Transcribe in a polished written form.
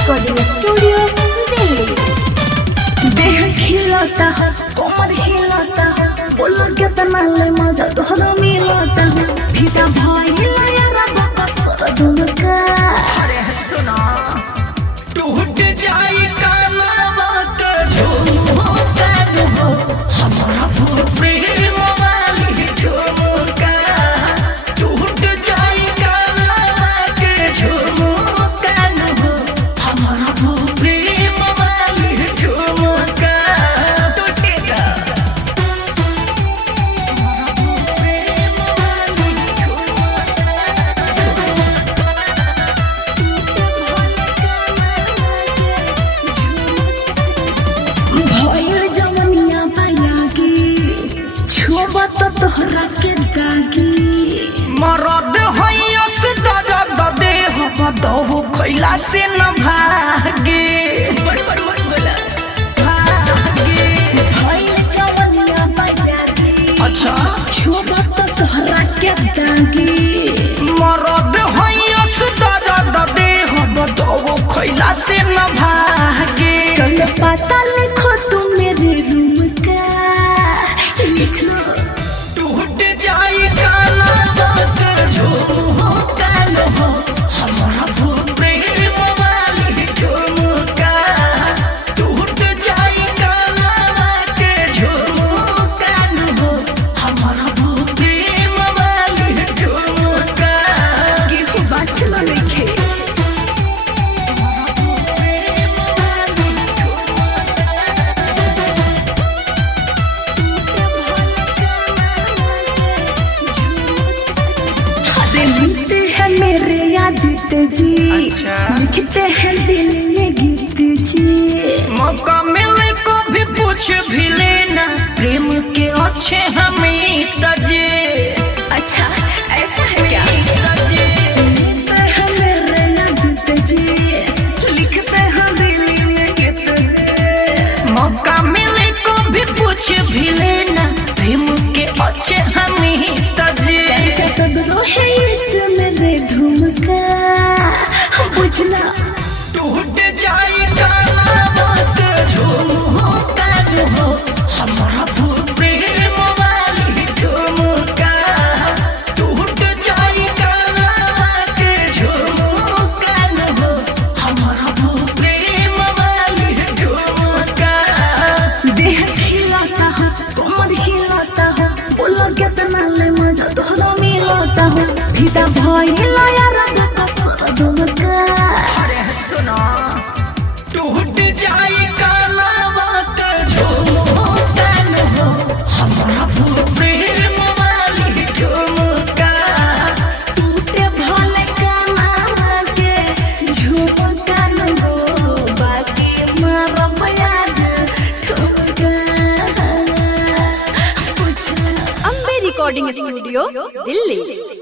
Recording studio Delhi. देह खिलाता है कमर हिलाता है बोलो कितना ले मजा तोहरा मिलाता है भीगा भाई यारा बकसर दुलका। अरे सुना टूट जाई कानवा के झुमका हमारा प्रेम वाली झुमका टूट जाई कानवा के झुमका हमारा प्रेम वाली झुमका टूटेगा भइल जवनिया बायागी छुबा तो तोहरा के दागी मरद होइस दर्द देह बदहो खइला से न भागे भागे भइल जवनिया बायागी अच्छा छुबा तो तोहरा के दागी मरद होइस दर्द देह बदहो खइला से न भागे चल पता लिखो तुम मेरे रूम का लिख लो टूट जाई कानवा के झुमका हमारा प्रेम वाली झुमका टूट जाई कानवा के झुमका हमारा प्रेम वाली झुमका के बात चलो लिखे लिखते हैं मेरे आदित्य जी अच्छा। लिखते हैं दिल में गीत जी मौका मिले को भी पूछ भी लेना प्रेम के अच्छे हमें तजे अच्छा ऐसा है क्या तजे लिखते हैं मेरे आदित्य जी लिखते हैं दिल में गीत जी मौका मिले को भी पूछ भी लेना प्रेम के अच्छे हमें तजे कदरों है इस मेरे धुमका बुझला टूट जाई कानवा के झुमका हमारा प्रेम वाली झुमका टूट जाई कानवा के झुमका हमारा प्रेम वाली झुमका देह खिलाता है कमर हिलाता है बोलो कितना ले मजा तोहरा मिलाता है भीगा भाई यारा बकसर दुलका। अरे सुना टूट जाई कानवा के झुमका हमारा प्रेम वाली झुमका टूटे भले काना के झुमका नो बाकी मारा बयाज ठुमका अम्बे रिकॉर्डिंग स्टूडियो दिल्ली।